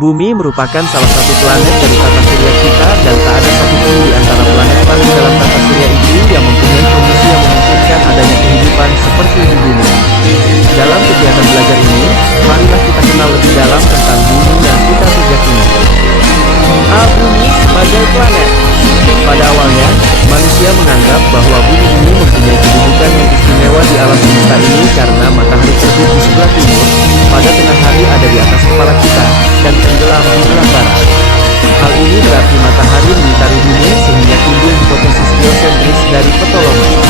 Bumi merupakan salah satu planet dari tata surya kita dan tak ada satupun di antara planet-planet dalam tata surya itu yang mempunyai kondisi yang memungkinkan adanya kehidupan seperti di bumi. Dalam kegiatan belajar ini, marilah kita kenal lebih dalam tentang bumi yang kita yakini. Bumi sebagai planet. Pada awalnya, manusia menganggap bahwa bumi ini mempunyai kedudukan yang istimewa di alam semesta ini karena matahari terbit di sebelah timur, pada tengah hari ada di atas kepala kita, dan tenggelam di sebelah barat. Hal ini berarti matahari mengitari bumi sehingga timbul hipotesis geosentris dari Ptolemeus.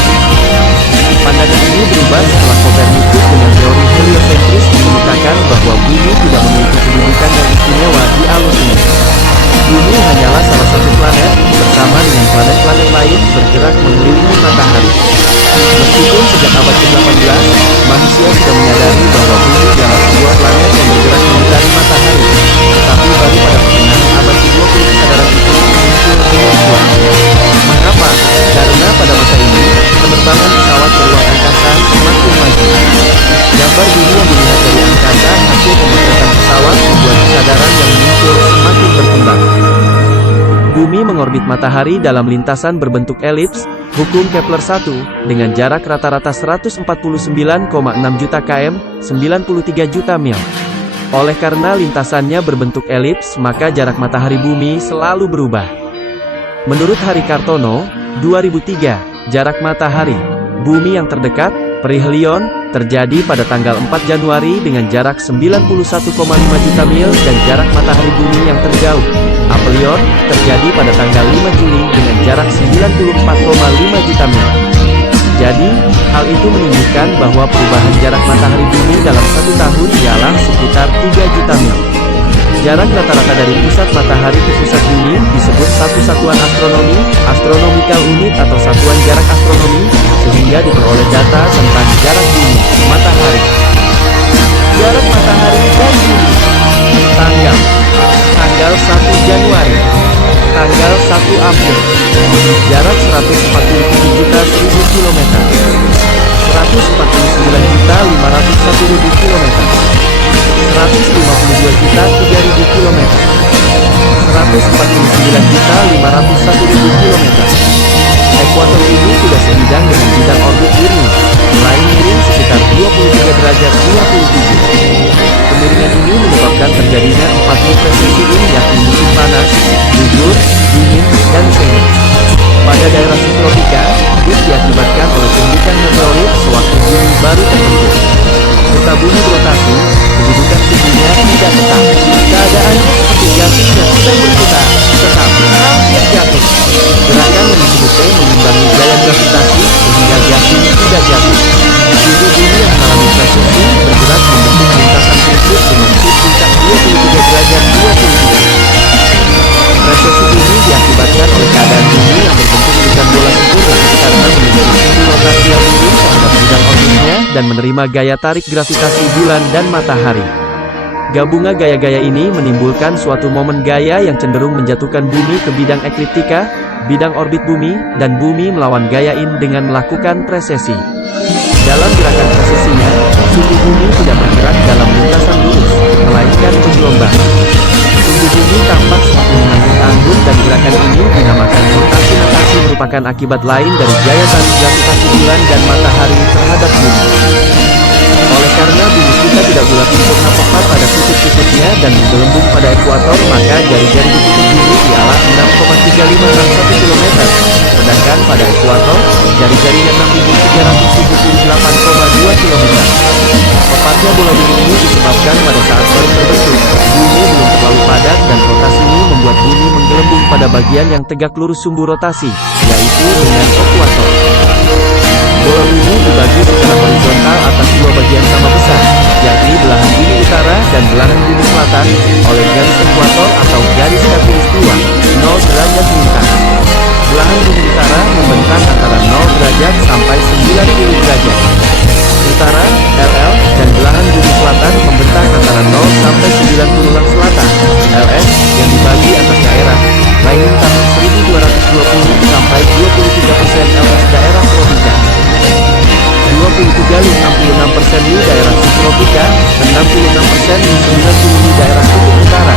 Pandangan ini berubah setelah Copernicus dengan teori heliosentris mengemukakan bahwa bumi tidak memiliki kedudukan yang istimewa di alur ini. Bumi hanyalah salah satu planet, bersama dengan planet-planet lain, bergerak mengelilingi matahari. Meskipun sejak abad ke-18, manusia sudah menyadari bahwa bumi adalah sebuah planet yang bergerak mengitari matahari, tetapi baru pada pertengahan abad ke-20 kesadaran itu muncul dengan kuat. Mengapa? Karena pada masa ini, penerbangan pesawat ke ruang angkasa semakin maju. Gambar bumi yang dilihat dari angkasa hasil pemotretan pesawat membuat kesadaran yang muncul semakin berkembang. Bumi mengorbit matahari dalam lintasan berbentuk elips, hukum Kepler 1, dengan jarak rata-rata 149,6 juta km, 93 juta mil. Oleh karena lintasannya berbentuk elips, maka jarak matahari bumi selalu berubah. Menurut Hari Kartono, 2003, jarak matahari bumi yang terdekat, perihelion, terjadi pada tanggal 4 Januari dengan jarak 91,5 juta mil dan jarak matahari bumi yang terjauh, aphelion, terjadi pada tanggal 5 Juli dengan jarak 94,5 juta mil. Jadi, hal itu menunjukkan bahwa perubahan jarak matahari bumi dalam satu tahun ialah sekitar 3 juta mil. Jarak rata-rata dari pusat matahari ke pusat bumi disebut satu satuan astronomi, astronomical unit atau satuan jarak astronomi, sehingga diperoleh data tentang jarak bumi, matahari. Jarak matahari dan bumi. Tanggal 1 Januari, tanggal 1 April, jarak 147.000 km, 149.501.000 km, 152.003.000 km, 149.501.000 km. Ekuator ini tidak sebidang dengan bidang orbit bumi, melainkan miring sekitar 23 derajat 27. Kemiringan ini menyebabkan terjadinya 4 musim ini, yakni musim panas, gugur, dingin, dan semi. Pada daerah subtropika, ini diakibatkan oleh tumbukan meteorit sewaktu bumi baru terbentuk. Ketika bumi berotasi, kedudukan suhunya tidak tetap. Keadaannya seperti jatuh yang sedang berputar, tetapi hampir jatuh. Gerakan yang disebut P mengimbangi gaya gravitasi, sehingga jatuh tidak jatuh. Suhu bumi yang mengalami precessi bergerak membentuk lintasan krisis dengan titik puncak 23 derajat 27. Precessi ini diakibatkan oleh keadaan bumi yang berbentuk bukan bola sempurna, karena memiliki suhu rotasi yang miring terhadap bidang orbitnya dan menerima gaya tarik gravitasi bulan dan matahari. Gabungan gaya-gaya ini menimbulkan suatu momen gaya yang cenderung menjatuhkan bumi ke bidang ekliptika, bidang orbit bumi, dan bumi melawan gaya in dengan melakukan precessi. Dalam gerakan precessinya, suhu bumi tidak bergerak dalam lintasan lurus, melainkan bergelombang. Suhu bumi tampak seperti menganggur-anggur dan gerakan ini dinamakan rotasi-rotasi merupakan akibat lain dari gaya tarik gravitasi bulan dan matahari terhadap bumi. Oleh karena bumi kita tidak bulat sempurna tepat pada kutub-kutubnya dan menggelembung pada ekuator, maka jari-jari di kutub bumi ialah 6,3561 km, sedangkan pada ekuator, jari-jarinya 6.378,2 km. Tepatnya bola bumi ini disebabkan pada saat solid terbentuk, bumi belum terlalu padat dan rotasi ini membuat bumi menggelembung pada bagian yang tegak lurus sumbu rotasi, yaitu dengan ekuator. Bola bumi dibagi secara horizontal atas dua bagian sama besar, yakni belahan bumi utara dan belahan bumi selatan, oleh garis ekuator atau garis Capilis 2, 0 derajat lintang. Belahan bumi utara membentang antara 0 derajat sampai 90 derajat. Utara, LL, dan belahan bumi selatan membentang antara 0 sampai 90 selatan, LS, yang dibagi atas daerah, lain tahun 1220 sampai 23% LS daerah tropika. 23,66% di daerah subtropika, 66% di 90 di daerah kutub utara.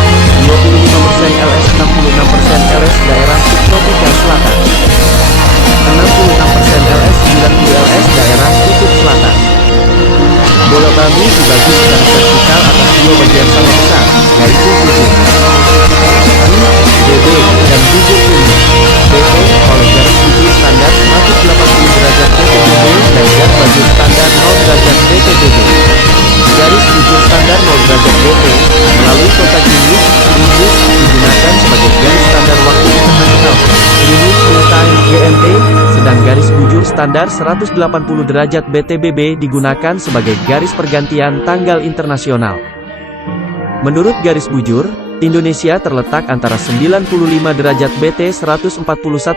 standar 180 derajat BTBB digunakan sebagai garis pergantian tanggal internasional. Menurut garis bujur, Indonesia terletak antara 95 derajat BT 141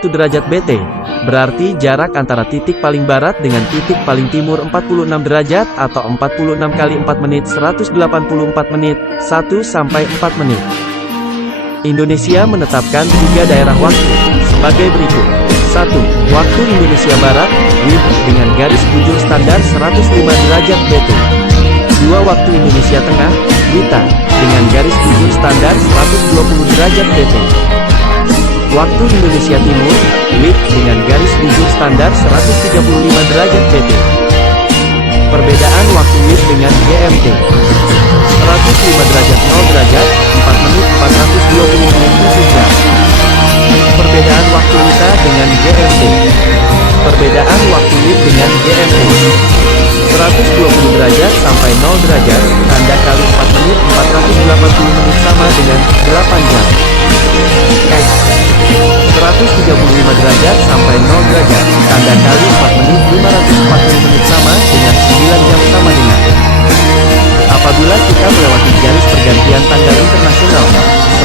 derajat BT, berarti jarak antara titik paling barat dengan titik paling timur 46 derajat atau 46 kali 4 menit 184 menit, 1 sampai 4 menit. Indonesia menetapkan 3 daerah waktu, sebagai berikut. 1. Waktu Indonesia Barat, WIB, dengan garis bujur standar 105 derajat BT. 2. Waktu Indonesia Tengah, WITA, dengan garis bujur standar 120 derajat BT. Waktu Indonesia Timur, WIB, dengan garis bujur standar 135 derajat BT. Perbedaan waktu WIB dengan GMT. 105 derajat 0 derajat, 4 menit 420 menit 7 jam. Perbedaan waktu WITA dengan GMT. Perbedaan waktu WIB dengan GMT. 120 derajat sampai 0 derajat, tanda kali 4 menit 480 menit sama dengan 8 jam. X. 135 derajat sampai 0 derajat, tanda kali 4 menit 540 menit sama dengan 9 jam sama dengan. Apabila kita melewati garis pergantian tanggal internasional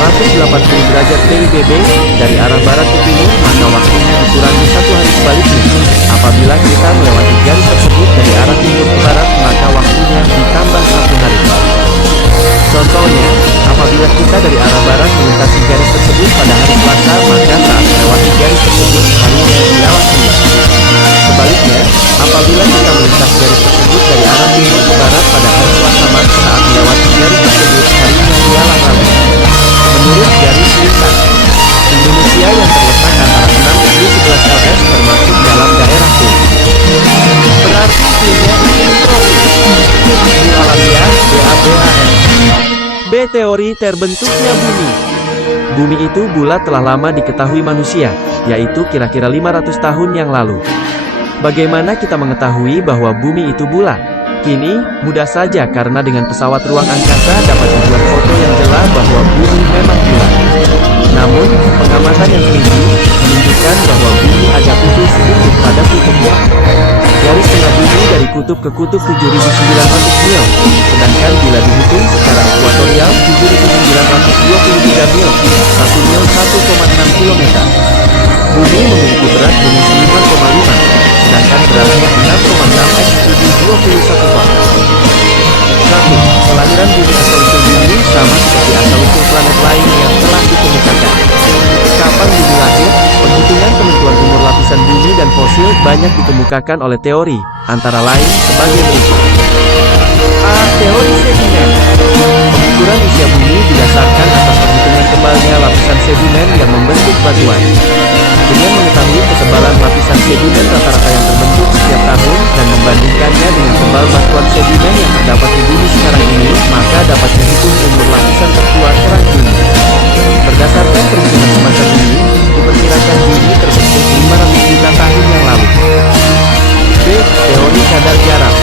180 derajat BIBB dari arah barat ke timur, maka waktunya dikurangi 1 hari sebaliknya. Apabila kita melewati garis tersebut dari arah timur ke barat, maka waktunya ditambah 1 hari. Contohnya, apabila kita dari arah barat melintasi garis tersebut pada hari Selasa, maka saat melewati garis tersebut harinya ialah Senin. Sebaliknya, apabila kita melintas garis tersebut dari arah timur ke barat pada hari Selasa, maka saat melewati garis tersebut harinya ialah Rabu. Menurut garis lintas, Indonesia yang terletak antara 6-11 LS termasuk dalam daerah T. Berarti punya iklim tropis. U alamiah, BABAN. B. Teori terbentuknya bumi. Bumi itu bulat telah lama diketahui manusia, yaitu kira-kira 500 tahun yang lalu. Bagaimana kita mengetahui bahwa bumi itu bulat? Kini, mudah saja karena dengan pesawat ruang angkasa dapat dibuat foto yang jelas bahwa bumi memang bulat. Namun, pengamatan yang teliti menunjukkan bahwa bumi agak putus sedikit pada kutubnya. Garis tengah bumi dari kutub ke kutub 7.900 mil, sedangkan bila dihitung secara ekuatorial 7.923 mil, 1 mil 1,6 km. Bumi memiliki berat minus 5,5, sedangkan beratnya 6,6 x 21 ton. 1. Kelahiran bumi asal-usul bumi sama seperti asal-usul planet lain yang telah dikemukakan. Kapan bumi lahir? Penghitungan penentuan umur lapisan bumi dan fosil banyak dikemukakan oleh teori, antara lain sebagai berikut. A. Teori sedimen. Pengukuran usia bumi didasarkan atas perhitungan tebalnya lapisan sedimen yang membentuk batuan. Dengan mengetahui ketebalan lapisan sedimen rata-rata yang terbentuk setiap tahun dan membandingkannya dengan tebal batuan sedimen yang terdapat di bumi sekarang ini, maka dapat dihitung umur lapisan tertua kerak bumi. Berdasarkan perhitungan semacam ini, diperkirakan bumi terbentuk 500 juta tahun yang lalu. B. Teori kadar garam.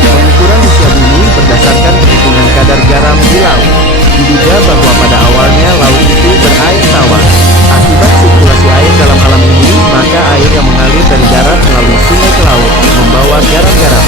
Pengukuran usia bumi berdasarkan perhitungan kadar garam di laut. Diduga bahwa pada awalnya laut itu berair tawar. Akibat sirkulasi air dalam alam ini, maka air yang mengalir dari darat melalui sungai ke laut, membawa garam-garam.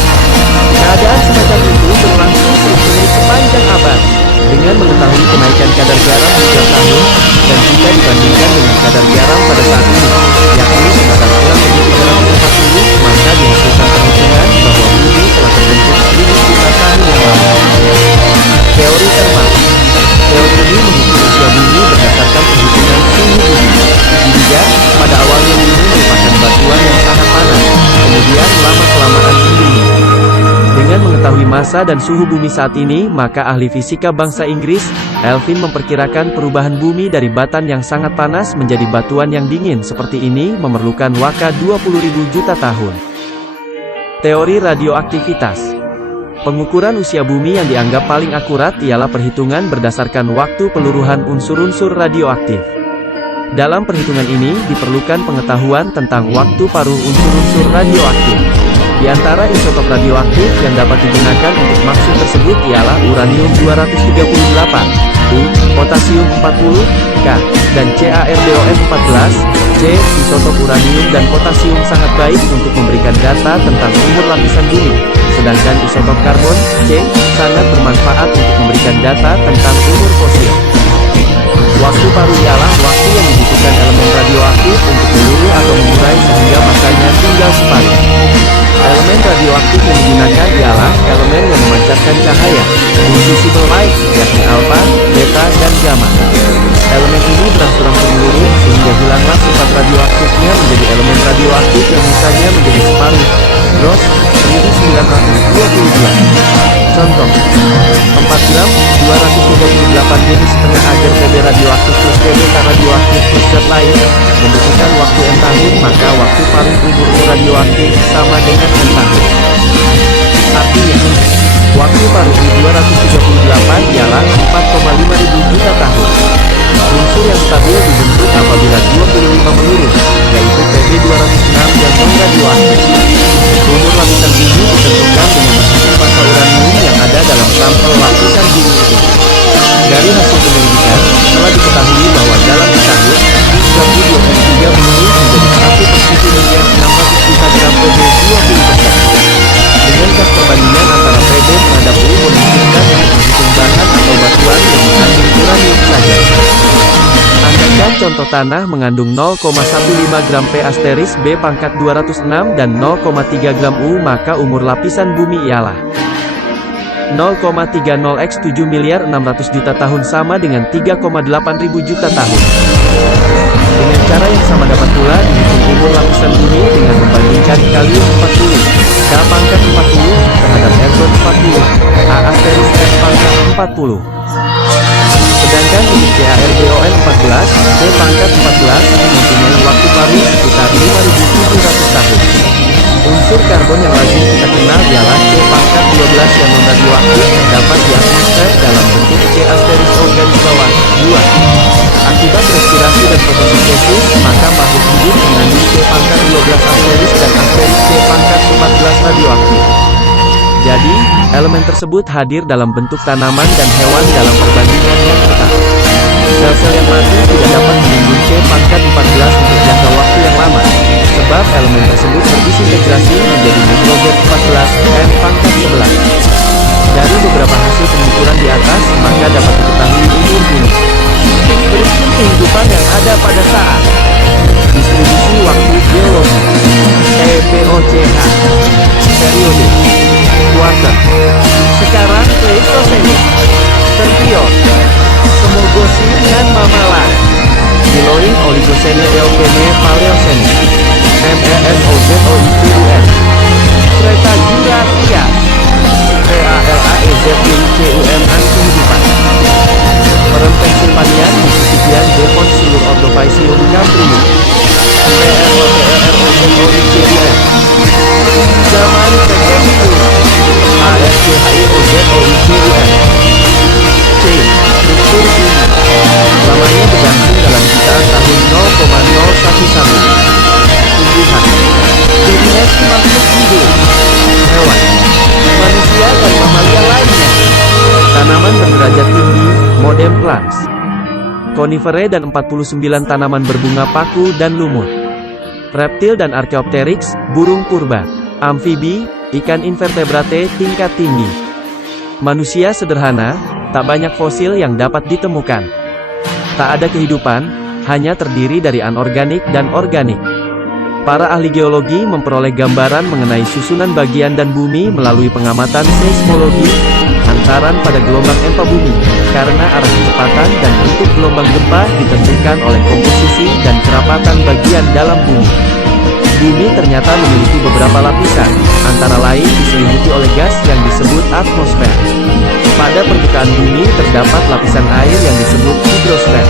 Keadaan semacam itu berlangsung terus-menerus sepanjang abad. Dengan mengetahui kenaikan kadar garam setiap tahun, dan jika dibandingkan dengan kadar garam pada saat ini, yakni sekitar kurang lebih 340, maka dihasilkan perhitungan bahwa bumi telah terbentuk 1000 juta tahun yang lalu. Teori termal. Teori ini menghitung usia bumi berdasarkan perhitungan suhu bumi. Diduga, pada awalnya bumi merupakan batuan yang sangat panas, kemudian lama-kelamaan mendingin. Dengan mengetahui massa dan suhu bumi saat ini, maka ahli fisika bangsa Inggris, Kelvin memperkirakan perubahan bumi dari batan yang sangat panas menjadi batuan yang dingin seperti ini memerlukan waktu 20.000 juta tahun. Teori radioaktivitas. Pengukuran usia bumi yang dianggap paling akurat ialah perhitungan berdasarkan waktu peluruhan unsur-unsur radioaktif. Dalam perhitungan ini diperlukan pengetahuan tentang waktu paruh unsur-unsur radioaktif. Di antara isotop radioaktif yang dapat digunakan untuk maksud tersebut ialah uranium 238, U, potasium 40, K, dan CaRDOF 14, C. Isotop uranium dan potasium sangat baik untuk memberikan data tentang umur lapisan bumi, sedangkan isotop karbon, C, sangat bermanfaat untuk memberikan data tentang umur fosil. Waktu paruh ialah waktu yang dibutuhkan elemen radioaktif untuk meluruh atau mengurai sehingga masanya tinggal separuh. Elemen radioaktif yang digunakan ialah elemen yang memancarkan cahaya, invisible light, yakni alfa, beta, dan gamma. Elemen ini berangsur-angsur menurun sehingga hilanglah sifat radioaktifnya menjadi elemen radioaktif yang masanya menjadi separuh. Gross, 1922. Contoh, 4 gram, 238 mili setengah agar Pb radioaktif plus Pb tak radioaktif plus zat lain, membutuhkan waktu N tahun, maka waktu paruh umur radioaktif sama dengan N tahun. Artinya, waktu paruh U-238 ialah 4,5 ribu juta tahun. Unsur yang stabil dibentuk apabila 25 menurun, yaitu Pb-206 yang non-radioaktif. Umur lapisan bumi ditentukan dengan menghitung massa uranium yang ada dalam sampel lapisan bumi itu. Dari hasil penyelidikan, telah diketahui bahwa dalam setahun, U-23 menurun menjadi 1/600 juta gram Pb-20%. Dengan gas perbandingan antara Pb terhadap U memungkinkan untuk menghitung bahan atau batuan yang mengandung uranium saja. Andaikan contoh tanah mengandung 0,15 gram P*B⁻206 dan 0,3 gram U, maka umur lapisan bumi ialah 0,30 x 7.600.000 juta tahun sama dengan 3,8 ribu juta tahun. Dengan cara yang sama dapat pula dihitung umur lapisan bumi dengan membandingkan kalium 40, K⁻40 terhadap ergon 40, A*F40. Sedangkan untuk CaRGON 14, C⁻14 mempunyai waktu paruh sekitar 5.700 tahun. Unsur karbon yang lazim kita kenal ialah C⁻12 yang non-radioaktif terdapat di atmosfer dalam bentuk C*O garis bawah 2. Akibat respirasi dan fotosintesis, maka makhluk hidup mengandung C⁻12 dan C⁻14 radioaktif. Jadi, elemen tersebut hadir dalam bentuk tanaman dan hewan dalam perbandingan yang ketat. Sel-sel yang mati tidak dapat menimbun C⁻14 untuk jangka waktu yang lama, sebab elemen tersebut berdisintegrasi menjadi nitrogen 14, N⁻11. Dari beberapa hasil pengukuran di atas, maka dapat diketahui umur bumi. Berikut kehidupan yang ada pada saat distribusi waktu geologi, EPOCH, periode, kuarter, sekarang Pleistosenik, Tertior, Semogosin dan Mamalan, Diloin Oligocene Eocene Paleocenik, MESOZOICUN, Kereta Jurassias, PALAEZICUM kehidupan. Perem Pennsylvania Mississippian Devon Silur Ordovicium Cambrium, PLOTEROZOICUM. Zaman Precambrium, ARCHIOZOICUM. C. Struktur bumi. Lamanya berlangsung dalam jutaan tahun 0,011. Tumbuhan. Definisi makhluk hidup. Hewan. Manusia dan mamalia lainnya. Tanaman berderajat tinggi, modern plants. Konifere dan 49 tanaman berbunga paku dan lumut. Reptil dan Archaeopteryx, burung purba. Amfibi, ikan invertebrate tingkat tinggi. Manusia sederhana, tak banyak fosil yang dapat ditemukan. Tak ada kehidupan, hanya terdiri dari anorganik dan organik. Para ahli geologi memperoleh gambaran mengenai susunan bagian dan bumi melalui pengamatan seismologi, hantaran pada gelombang empa bumi, karena arah kecepatan dan bentuk gelombang gempa ditentukan oleh komposisi dan kerapatan bagian dalam bumi. Bumi ternyata memiliki beberapa lapisan, antara lain diselimuti oleh gas yang disebut atmosfer. Pada permukaan bumi terdapat lapisan air yang disebut hidrosfer.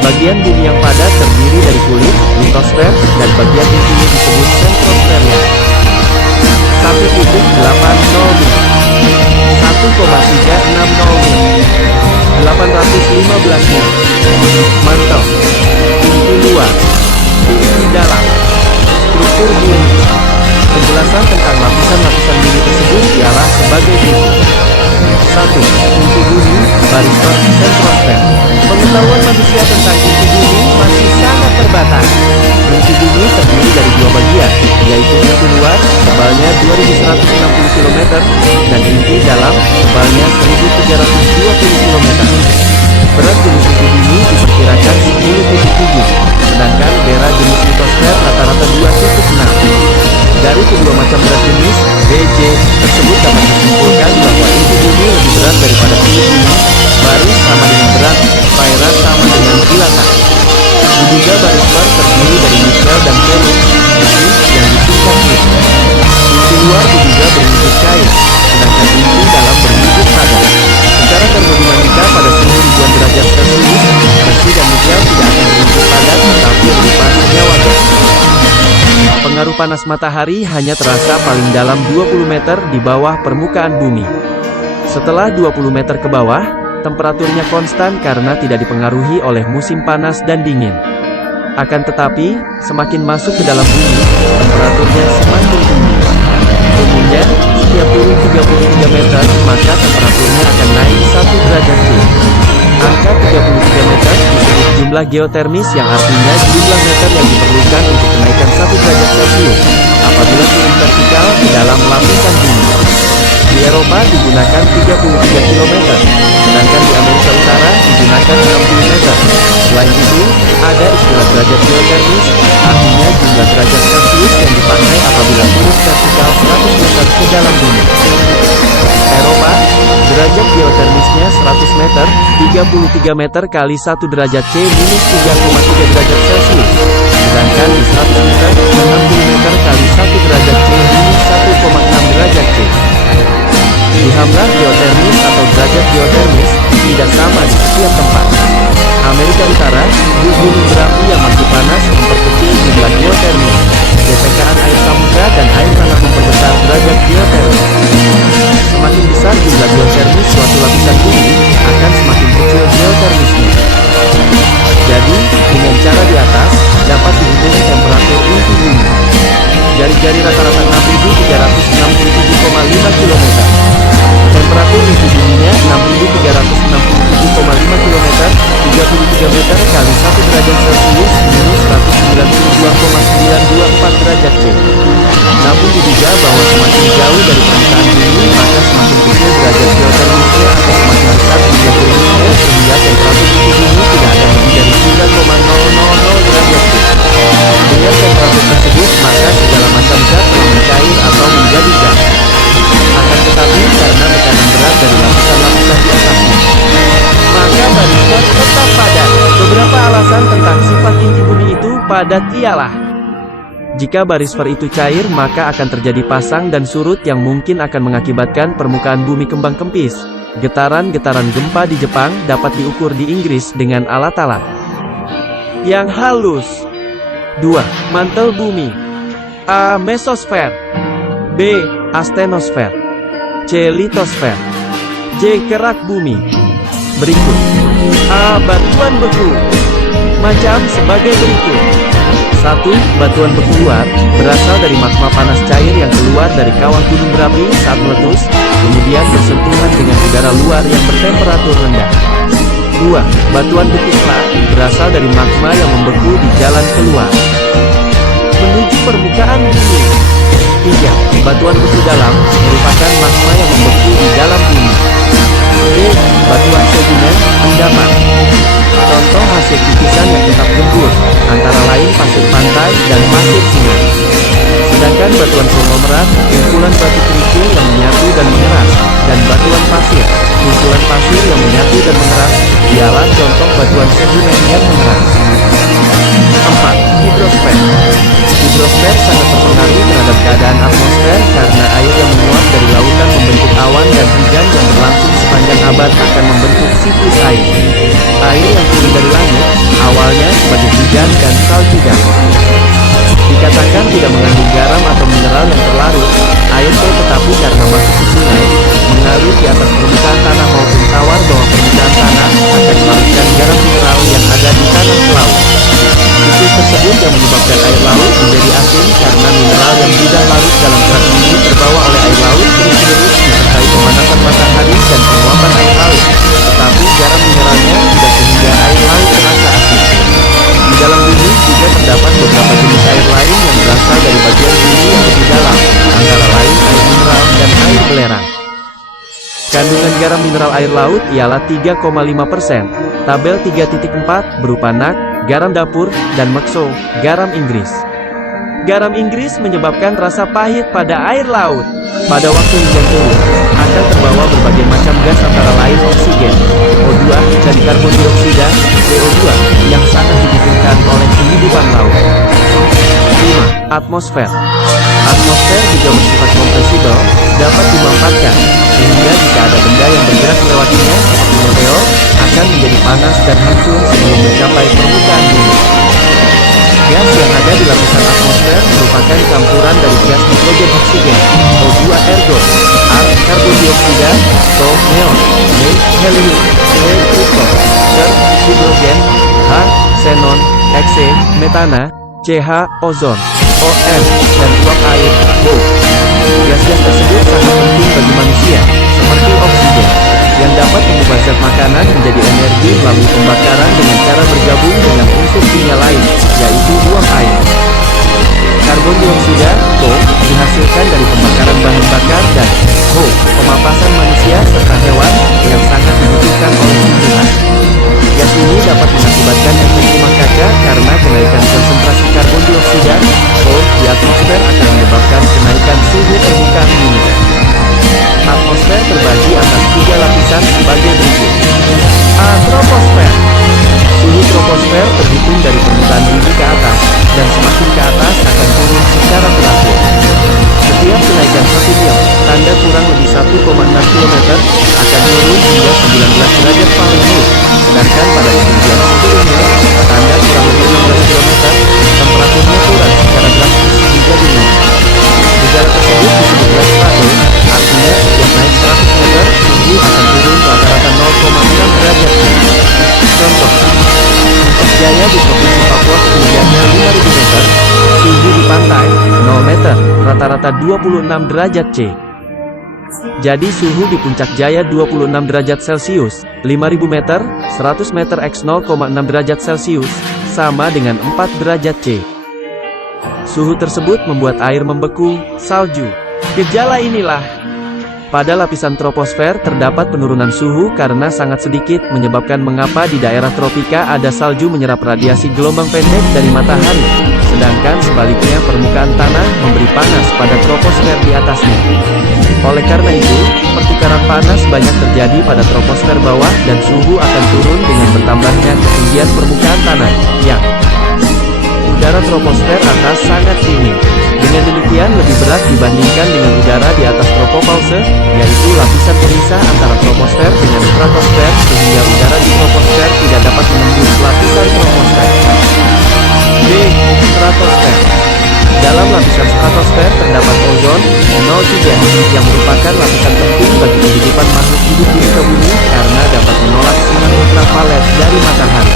Bagian bumi yang padat terdiri dari kulit, litosfer, dan bagian intinya disebut sentrosfernya. 1.800 mil, 1,360 mil, 815 mil. Mantel, inti luar, inti dalam. Struktur bumi. Penjelasan tentang lapisan-lapisan bumi tersebut ialah sebagai berikut. 1. Inti bumi, baristor, sentrosfer. Pengetahuan manusia tentang inti bumi masih sangat terbatas. Inti bumi terdiri dari dua bagian, yaitu inti luar, tebalnya 2160 km, dan inti dalam, tebalnya 1320 km. Berat jenis inti bumi diperkirakan 10,7, sedangkan berat jenis litosfer rata-rata 2,6. Dari kedua macam berat jenis, BJ, tersebut dapat disimpulkan bahwa inti bumi lebih berat daripada kulit bumi, baris sama dengan berat, spiral sama dengan kilatan. Diduga baris bar terdiri dari nikel dan Venus, besi, yang disingkat NiK. Inti luar diduga berwujud cair, sedangkan inti dalam berwujud padat. Secara termodinamika pada suhu ribuan derajat Celcius, besi dan nikel tidak akan berwujud padat tetapi berupa senyawa gas. Pengaruh panas matahari hanya terasa paling dalam 20 meter di bawah permukaan bumi. Setelah 20 meter ke bawah, temperaturnya konstan karena tidak dipengaruhi oleh musim panas dan dingin. Akan tetapi, semakin masuk ke dalam bumi, temperaturnya semakin tinggi. Umumnya, setiap turun 33 meter, maka temperaturnya akan naik 1 derajat C. Angka 33 meter disebut jumlah geotermis yang artinya jumlah meter yang diperlukan untuk kenaikan 1 derajat Celcius, apabila turun vertikal ke dalam lapisan bumi. Di Eropa digunakan 33 km, sedangkan di Amerika Utara digunakan 60 meter. Selain itu, ada istilah derajat geotermis, artinya jumlah derajat Celcius yang dipakai apabila turun vertikal 100 meter ke dalam bumi. Eropa, derajat geotermisnya 100 meter, 33 meter kali 1 derajat C minus 3,3 derajat Celcius. Sedangkan di 100 meter, 60 meter kali 1 derajat C minus 1,6 derajat C. Jumlah geotermis atau derajat geotermis tidak sama di setiap tempat. Amerika Utara, gunung berapi yang masih panas memperkecil jumlah geotermis. Gesekan air samudra dan air tanah memperbesar derajat geotermis. Semakin besar jumlah geotermis suatu lapisan bumi, akan semakin kecil geotermisnya. Jadi, dengan cara di atas, dapat dihitung temperatur inti bumi. Jari-jari rata-rata 6.367,5 km. Temperatur inti buminya 6.367,5 km, 33 meter kali 1 derajat Celcius minus 192,924 derajat C. Namun diduga bahwa semakin jauh dari permukaan bumi, maka semakin kecil derajat geotermisnya atau semakin besar jumlah termisnya, sehingga temperatur inti bumi tidak akan lebih dari 9,000 derajat C. Dengan temperatur tersebut, maka segala macam zat telah mencair atau menjadi gas. Akan tetapi, karena tekanan berat dari lapisan-lapisan di atasnya, maka barisnya tetap padat. Beberapa alasan tentang sifat inti bumi itu padat ialah: jika barisfer itu cair, maka akan terjadi pasang dan surut yang mungkin akan mengakibatkan permukaan bumi kembang kempis. Getaran-getaran gempa di Jepang dapat diukur di Inggris dengan alat-alat yang halus. 2. Mantel bumi. A. Mesosfer. B. Astenosfer. C. Litosfer. J. Kerak bumi. Berikut. A. Batuan beku. Macam sebagai berikut. 1. Batuan beku luar, berasal dari magma panas cair yang keluar dari kawah gunung berapi saat meletus, kemudian bersentuhan dengan udara luar yang bertemperatur rendah. 2. Batuan beku kerak, berasal dari magma yang membeku di jalan keluar menuju permukaan bumi. 3. Batuan beku dalam, merupakan magma yang membeku di dalam bumi. D. Batuan sedimen, endapan. Contoh hasil kikisan yang tetap gembur, antara lain pasir pantai dan pasir sungai. Sedangkan batuan konglomerat, kumpulan batu kerikil yang menyatu dan mengeras, dan batuan pasir, kumpulan pasir yang menyatu dan mengeras, ialah contoh batuan sedimen yang mengeras. 4. Hidrosfer. Hidrosfer sangat berpengaruh terhadap keadaan atmosfer karena air yang menguap dari lautan membentuk awan dan hujan yang berlangsung sepanjang abad akan membentuk siklus air. Air yang turun dari langit, awalnya sebagai hujan dan salju dan dikatakan tidak mengandung garam atau mineral yang terlarut, air tetapi karena masuk ke sungai, mengalir di atas permukaan tanah maupun tawar bawah permukaan tanah, akan melarutkan garam mineral yang ada di tanah ke laut. Siklus tersebut yang menyebabkan air laut menjadi asin karena mineral yang mudah larut dalam kerak bumi terbawa oleh air laut terus-menerus disertai pemanasan matahari dan penguapan air laut, tetapi garam mineralnya tidak Kandungan garam mineral air laut ialah 3,5%. Tabel 3.4 berupa NaC, garam dapur, dan MaxO, garam Inggris. Garam Inggris menyebabkan rasa pahit pada air laut. Pada waktu hujan turun, akan terbawa berbagai macam gas antara lain oksigen, O2, dan karbon dioksida, CO2, yang sangat dibutuhkan oleh kehidupan laut. 5. Atmosfer. Atmosfer juga bersifat kompresibel, dapat dimanfaatkan, sehingga jika ada benda yang bergerak melewatinya, seperti meteor, akan menjadi panas dan hancur sebelum mencapai permukaan bumi. Gas yang ada di lapisan atmosfer merupakan campuran dari gas nitrogen oksigen, O2 ergo, R karbon dioksida, SO neon, N helium, E krypton, C hidrogen, H xenon, Xe metana, CH ozon, ON dan uap air, O. Gas-gas tersebut sangat penting bagi manusia, seperti oksigen, yang dapat mengubah zat makanan menjadi energi melalui pembakaran dengan cara bergabung dengan unsur kimia lain, yaitu uap air. Karbon dioksida, CO, dihasilkan dari pembakaran bahan bakar dan H, pemapasan manusia serta hewan yang sangat dibutuhkan oleh tumbuhan. Gas ini dapat mengakibatkan efek rumah kaca karena kenaikan konsentrasi karbon dioksida, CO, di atmosfer akan menyebabkan kenaikan suhu permukaan bumi. Atmosfer terbagi atas 3 lapisan sebagai berikut. A. Troposfer. Suhu troposfer terhitung dari permukaan bumi ke atas, dan semakin ke atas akan turun secara teratur. Setiap kenaikan 1 mil, tanda kurang lebih 1,6 km, akan turun hingga 19 derajat Fahrenheit, sedangkan pada ketinggian 10 mil, tanda kurang lebih 16 km, temperaturnya turun secara drastis hingga di nol. Gejala tersebut disebut wave phase, artinya setiap naik 100 meter, suhu akan turun rata-rata 0,6 derajat C. Contoh, Puncak Jaya di Provinsi Papua ketinggiannya 5.000 meter, suhu di pantai 0 meter, rata-rata 26 derajat C. Jadi suhu di Puncak Jaya 26 derajat Celcius, 5.000 meter, 100 meter x 0,6 derajat Celcius, sama dengan 4 derajat C. Suhu tersebut membuat air membeku, salju. Gejala inilah. Pada lapisan troposfer terdapat penurunan suhu karena sangat sedikit menyebabkan mengapa di daerah tropika ada salju menyerap radiasi gelombang pendek dari matahari, sedangkan sebaliknya permukaan tanah memberi panas pada troposfer di atasnya. Oleh karena itu, pertukaran panas banyak terjadi pada troposfer bawah dan suhu akan turun dengan bertambahnya ketinggian permukaan tanah, yang udara troposfer atas sangat dingin. Dengan demikian lebih berat dibandingkan dengan udara di atas tropopause, yaitu lapisan pemisah antara troposfer dengan stratosfer, sehingga udara di troposfer tidak dapat menembus lapisan troposfer. B. Stratosfer. Dalam lapisan stratosfer terdapat ozon, NO3, yang merupakan lapisan penting bagi kehidupan makhluk hidup di muka bumi karena dapat menolak sinar ultraviolet dari matahari.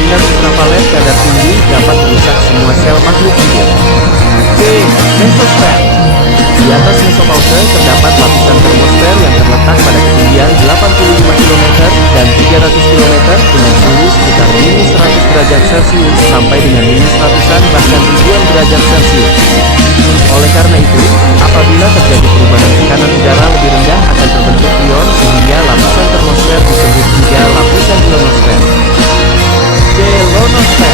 Sinar ultraviolet kadar tinggi dapat merusak semua sel makhluk hidup. B. Mesosfer. Di atas mesopause terdapat lapisan termosfer yang terletak pada ketinggian 85 km dan 300 km dengan suhu sekitar minus 100 derajat Celcius sampai dengan minus ratusan bahkan ribuan derajat Celcius. Oleh karena itu, apabila terjadi perubahan tekanan udara lebih rendah akan terbentuk ion sehingga lapisan termosfer disebut juga lapisan ionosfer. C. Ionosfer.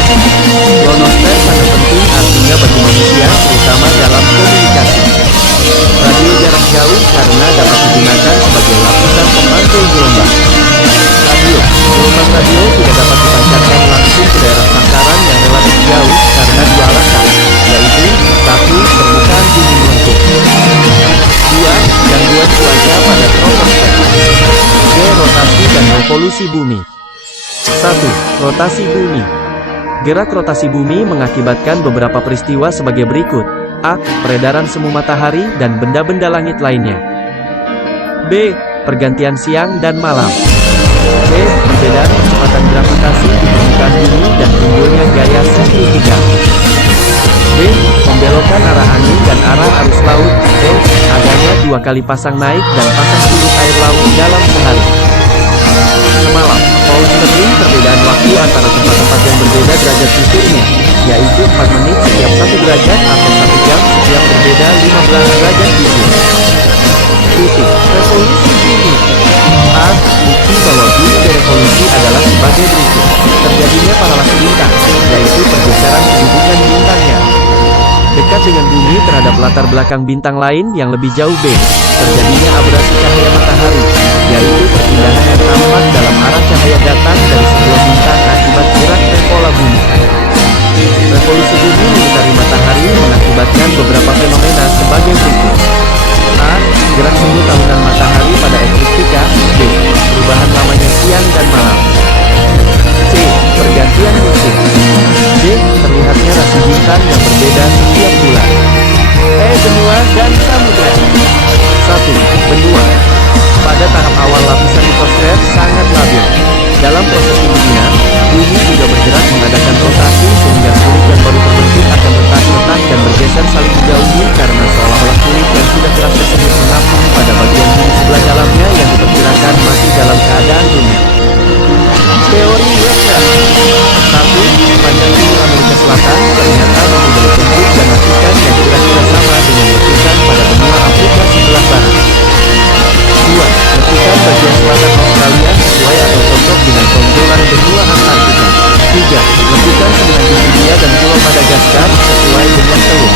Ionosfer sangat penting artinya bagi manusia, terutama dalam komunikasi. Radio jarak jauh karena dapat digunakan sebagai lapisan pemantul gelombang. Gelombang radio tidak dapat dipancarkan langsung ke daerah sasaran yang relatif jauh karena dua alasan, yaitu 1. Permukaan bumi melengkung. 2. Gangguan cuaca pada troposfer. 3. Rotasi dan revolusi bumi. 1. Rotasi bumi. Gerak rotasi bumi mengakibatkan beberapa peristiwa sebagai berikut. A. Peredaran semu matahari dan benda-benda langit lainnya. B. Pergantian siang dan malam. C. Perbedaan percepatan gravitasi di permukaan bumi dan timbulnya gaya sentrifugal. D. Pembelokan arah angin dan arah arus laut. E. Adanya 2 kali pasang naik dan pasang surut air laut dalam sehari. Semalam, Paul Sterling perbedaan waktu antara tempat-tempat yang berbeda derajat gusurnya, yaitu 4 menit setiap 1 derajat atau 1 jam setiap berbeda 15 derajat gusur. Titik. Revolusi bumi. tektonik. A. Bukti bahwa bumi berevolusi adalah sebagai berikut. Terjadinya paralaks bintang, yaitu pergeseran kedudukan bintangnya dekat dengan bumi terhadap latar belakang bintang lain yang lebih jauh. B. Terjadinya abrasi cahaya matahari, yaitu perpindahan yang tampak dalam arah cahaya datang dari sebuah bintang akibat geraknya pola bumi. Revolusi bumi mengitari matahari mengakibatkan beberapa fenomena sebagai berikut. A. Gerak semu tahunan matahari pada ekliptika. B. Perubahan lamanya siang dan malam. C. Pergantian musim. D. Terlihatnya rasi bintang yang berbeda setiap bulan. E. Benua dan samudra. 1. Benua. Pada tahap awal lapisan litosfer sangat labil. Dalam proses pendinginan, bumi juga bergerak mengadakan rotasi sehingga kulit yang baru terbentuk akan retak-retak dan bergeser saling menjauhi karena seolah-olah kulit yang sudah keras tersebut mengapung pada bagian bumi sebelah dalamnya yang diperkirakan masih dalam keadaan lumer. Teori Westerner. 1. Sepanjang bumi Amerika Selatan ternyata mempunyai bentuk dan lekukan yang kira-kira sama dengan lekukan pada benua Afrika sebelah barat. 2. Lekukan bagian selatan Australia sesuai atau cocok dengan tonjolan benua Antartika. 3. Lekukan dengan India dan Pulau Madagaskar sesuai dengan teluk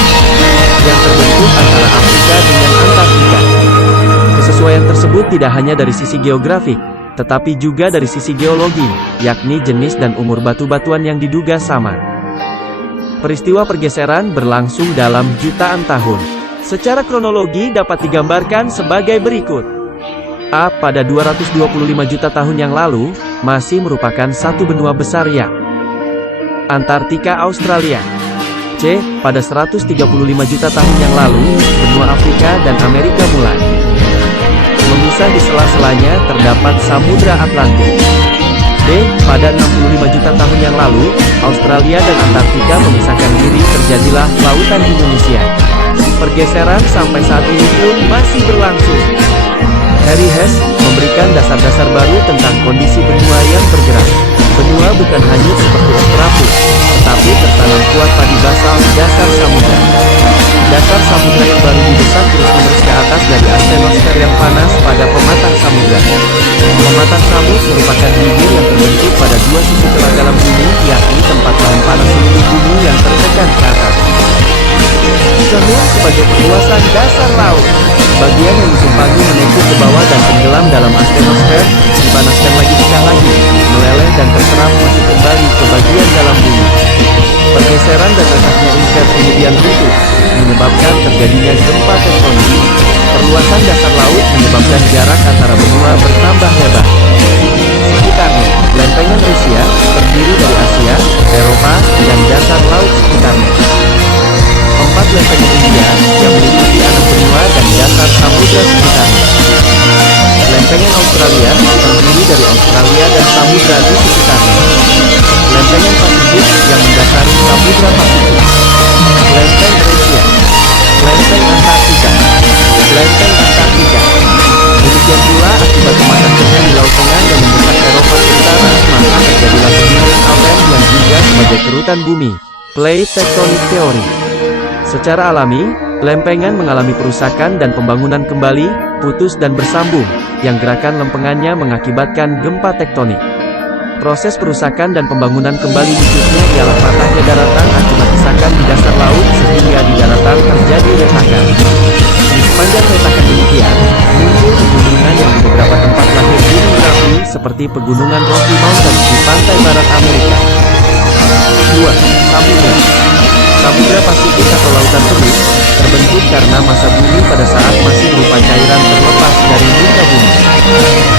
yang terbentuk antara Afrika dengan Antartika. Kesesuaian tersebut tidak hanya dari sisi geografik, tetapi juga dari sisi geologi, yakni jenis dan umur batu-batuan yang diduga sama. Peristiwa pergeseran berlangsung dalam jutaan tahun. Secara kronologi dapat digambarkan sebagai berikut. A. Pada 225 juta tahun yang lalu, masih merupakan satu benua besar ya. Antartika Australia. C. Pada 135 juta tahun yang lalu, benua Afrika dan Amerika mulai memisah. Di sela-selanya terdapat Samudra Atlantik. D. Pada 65 juta tahun yang lalu, Australia dan Antartika memisahkan diri, terjadilah Lautan Indonesia. Pergeseran sampai saat ini pun masih berlangsung. Harry Hess memberikan dasar-dasar baru tentang kondisi benua yang bergerak. Benua bukan hanyut seperti es kerapu, tetapi tertanam kuat padi basal dasar samudra. Dasar samudra yang baru didesak terus-menerus ke atas dari astenosfer yang panas pada pematang samudra. Pematang samud merupakan bibir yang terbentuk pada dua sisi celah dalam bumi, yakni tempat bahan panas seluruh bumi yang tertekan ke atas. Semua sebagai perluasan dasar laut. Bagian yang ditumpangi menekuk ke bawah dan tenggelam dalam astenosfer, dipanaskan lagi, pecah lagi, meleleh dan terserap masuk kembali ke bagian dalam bumi. Pergeseran dan retaknya insert kemudian runtuh, menyebabkan terjadinya gempa tektonik. Perluasan dasar laut menyebabkan jarak antara benua bertambah lebar. Sekitarnya, lempengan Rusia, terdiri dari Asia, Eropa, dan dasar laut sekitarnya. 4 lempengan India, yang meliputi anak benua dan dasar samudra sekitarnya. Lempengan Australia, terdiri dari Australia dan samudra di sekitarnya. Lempengan Pasifik, yang mendasari samudra Pasifik. Lempeng Rusia. Lempeng Antartika. Lempeng Antartika. Demikian pula akibat pemanasannya di Laut Tengah yang mendesak Eropa ke utara, maka terjadilah pendinginan alpen yang juga sebagai kerutan bumi. Plate Tectonic Theory. Secara alami, lempengan mengalami perusakan dan pembangunan kembali, putus dan bersambung, yang gerakan lempengannya mengakibatkan gempa tektonik. Proses perusakan dan pembangunan kembali wujudnya ialah patahnya daratan akibat desakan di dasar laut sehingga di daratan terjadi retakan. Di sepanjang retakan demikian, muncul pegunungan yang di beberapa tempat lahir gunung berapi seperti pegunungan Rocky Mountains di pantai barat Amerika. 2. Samudra. Samudra Pasifik atau lautan terus, terbentuk karena massa bumi pada saat masih berupa cairan terlepas dari muka bumi.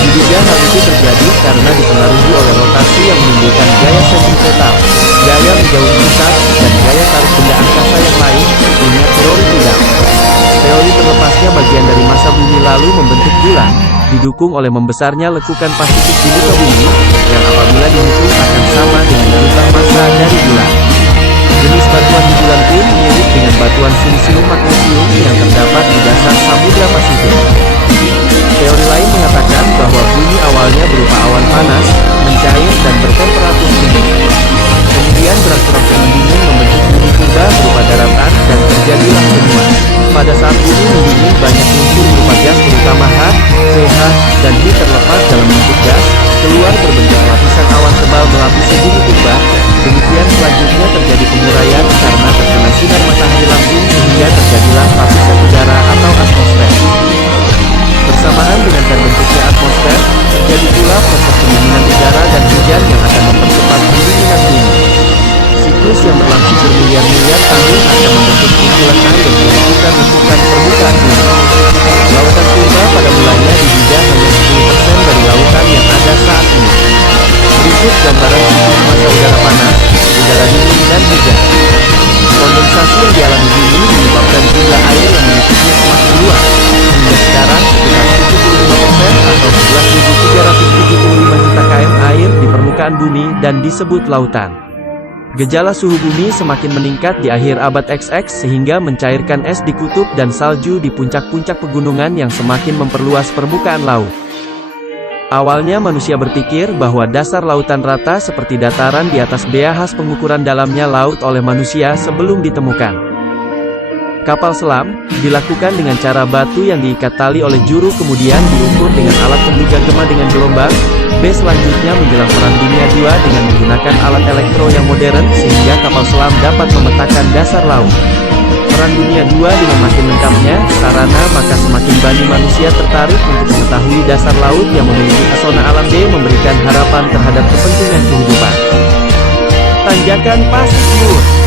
Diduga hal itu terjadi karena dipengaruhi oleh rotasi yang menimbulkan gaya sentripetal, gaya menjauh pusat, dan gaya tarik benda angkasa yang lain, punya teori tidak. Teori terlepasnya bagian dari massa bumi lalu membentuk bulan, didukung oleh membesarnya lekukan Pasifik di muka bumi, yang apabila dihitung akan sama dengan jumlah massa dari bulan. Jenis batuan di bulan pun mirip dengan batuan silisium magnesium yang terdapat di dasar Samudra Pasifik. Teori lain mengatakan bahwa bumi awalnya berupa awan panas, mencair dan bertemperatur tinggi. Kemudian berangsur-angsur mendingin membentuk bumi purba tiba-tiba berubah daratan, dan terjadilah benua. Pada saat bumi mendingin banyak unsur berupa gas terutama H, CH, dan H terlepas dalam bentuk gas, keluar berbentuk lapisan awan tebal melapisi bumi purba. Demikian selanjutnya terjadi penguraian karena terkena sinar matahari langsung sehingga terjadilah lapisan udara atau atmosfer. Bersamaan dengan terbentuknya atmosfer, terjadi pula proses pendinginan udara dan hujan yang akan mempercepat pendinginan bumi. Siklus yang berlangsung bermiliar-miliar tahun akan membentuk kumpulan air yang melakukan lekukan permukaan bumi. Lautan purba pada mulanya diduga hanya 10% dari lautan yang ada saat ini. Berikut gambaran siklus masa udara panas, udara dingin dan hujan. Kondensasi yang dialami bumi menyebabkan jumlah air yang mengikutinya semakin luas. Hingga sekarang sekitar 75% atau 11.375 juta km air di permukaan bumi dan disebut lautan. Gejala suhu bumi semakin meningkat di akhir abad XX sehingga mencairkan es di kutub dan salju di puncak-puncak pegunungan yang semakin memperluas permukaan laut. Awalnya manusia berpikir bahwa dasar lautan rata seperti dataran di atas bea khas pengukuran dalamnya laut oleh manusia sebelum ditemukan. Kapal selam dilakukan dengan cara batu yang diikat tali oleh juru kemudian diukur dengan alat penduga gema dengan gelombang. B selanjutnya menjelang Perang Dunia II dengan menggunakan alat elektro yang modern sehingga kapal selam dapat memetakan dasar laut. Perang Dunia II dengan makin lengkapnya sarana maka semakin banyak manusia tertarik untuk mengetahui dasar laut yang memiliki pesona alam. D memberikan harapan terhadap kepentingan kehidupan. Tanjakan Pasir Mur.